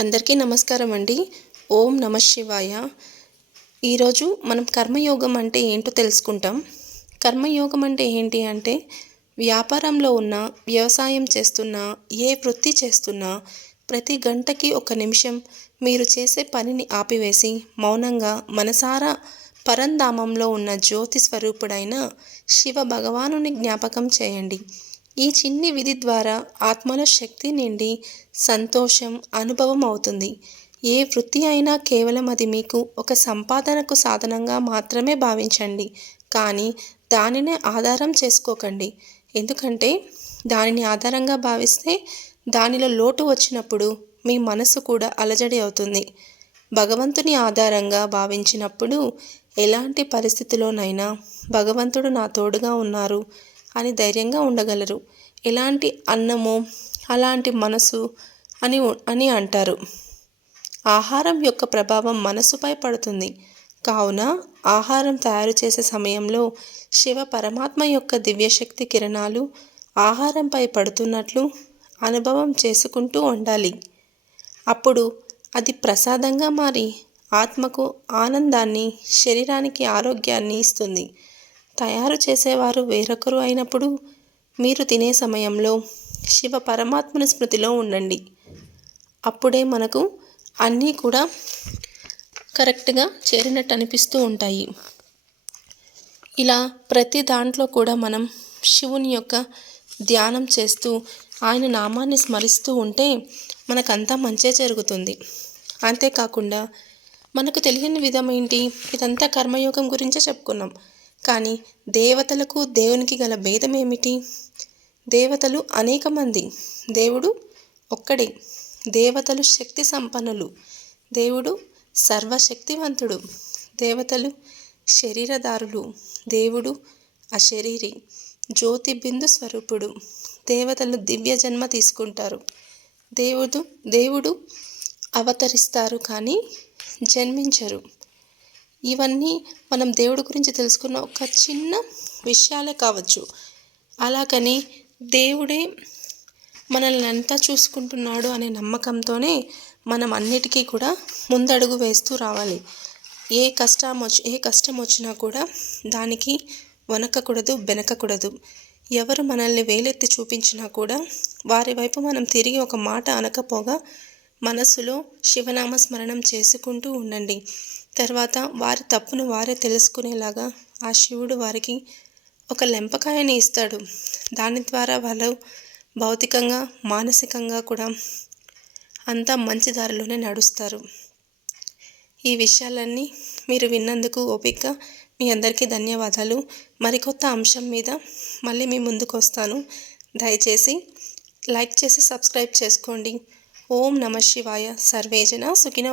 అందరికీ నమస్కారం అండి. ఓం నమ శివాయ. ఈరోజు మనం కర్మయోగం అంటే ఏంటో తెలుసుకుంటాం. కర్మయోగం అంటే ఏంటి అంటే వ్యాపారంలో ఉన్న వ్యవసాయం చేస్తున్నా ఏ వృత్తి చేస్తున్నా ప్రతి గంటకి ఒక నిమిషం మీరు చేసే పనిని ఆపివేసి మౌనంగా మనసారా పరంధామంలో ఉన్న జ్యోతి స్వరూపుడైన శివ భగవానుని జ్ఞాపకం చేయండి. ఈ చిన్ని విధి ద్వారా ఆత్మలో శక్తి నిండి సంతోషం అనుభవం అవుతుంది. ఏ వృత్తి అయినా కేవలం అది మీకు ఒక సంపాదనకు సాధనంగా మాత్రమే భావించండి. కానీ దానినే ఆధారం చేసుకోకండి. ఎందుకంటే దానిని ఆధారంగా భావిస్తే దానిలో లోటు వచ్చినప్పుడు మీ మనసు కూడా అలజడి అవుతుంది. భగవంతుని ఆధారంగా భావించినప్పుడు ఎలాంటి పరిస్థితిలోనైనా భగవంతుడు నా తోడుగా ఉన్నారు. అని ధైర్యంగా ఉండగలరు. ఎలాంటి అన్నము అలాంటి మనసు అని అని అంటారు. ఆహారం యొక్క ప్రభావం మనసుపై పడుతుంది. కావున ఆహారం తయారు చేసే సమయంలో శివ పరమాత్మ యొక్క దివ్యశక్తి కిరణాలు ఆహారంపై పడుతున్నట్లు అనుభవం చేసుకుంటూ ఉండాలి. అప్పుడు అది ప్రసాదంగా మారి ఆత్మకు ఆనందాన్ని శరీరానికి ఆరోగ్యాన్ని ఇస్తుంది. తయారు చేసేవారు వేరొకరు అయినప్పుడు మీరు తినే సమయంలో శివ పరమాత్మని స్మృతిలో ఉండండి. అప్పుడే మనకు అన్నీ కూడా కరెక్ట్గా చేరినట్టు అనిపిస్తూ ఉంటాయి. ఇలా ప్రతి దాంట్లో కూడా మనం శివుని యొక్క ధ్యానం చేస్తూ ఆయన నామాన్ని స్మరిస్తూ ఉంటే మనకంతా మంచే జరుగుతుంది. అంతేకాకుండా మనకు తెలియని విధం ఏంటి? ఇదంతా కర్మయోగం గురించే చెప్పుకున్నాం. కానీ దేవతలకు దేవునికి గల భేదం ఏమిటి దేవతలు అనేక మంది. దేవుడు ఒక్కడే. దేవతలు శక్తి సంపన్నులు. దేవుడు సర్వశక్తివంతుడు. దేవతలు శరీరదారులు. దేవుడు అశరీరి జ్యోతి బిందు స్వరూపుడు. దేవతలు దివ్య జన్మ తీసుకుంటారు. దేవుడు దేవుడు అవతరిస్తారు కానీ జన్మించరు. ఇవన్నీ మనం దేవుడి గురించి తెలుసుకున్న ఒక చిన్న విషయాలే కావచ్చు. అలాగని దేవుడే మనల్ని అంతా చూసుకుంటున్నాడు అనే నమ్మకంతోనే మనం అన్నిటికీ కూడా ముందడుగు వేస్తూ రావాలి. ఏ కష్టం వచ్చి ఏ కష్టం వచ్చినా కూడా దానికి వనకకూడదు బెనకకూడదు. ఎవరు మనల్ని వేలెత్తి చూపించినా కూడా వారి వైపు మనం తిరిగి ఒక మాట అనకపోగా మనసులో శివనామ స్మరణం చేసుకుంటూ ఉండండి. తర్వాత వారి తప్పును వారే తెలుసుకునేలాగా ఆ శివుడు వారికి ఒక లెంపకాయని ఇస్తాడు. దాని ద్వారా వాళ్ళు భౌతికంగా మానసికంగా కూడా అంతా మంచి దారిలోనే నడుస్తారు. ఈ విషయాలన్నీ మీరు విన్నందుకు ఓపిక. మీ అందరికీ ధన్యవాదాలు. మరికొత్త అంశం మీద మళ్ళీ మీ ముందుకు వస్తాను. దయచేసి లైక్ చేసి సబ్స్క్రైబ్ చేసుకోండి. ఓం నమ శివాయ. సర్వేజన సుఖినో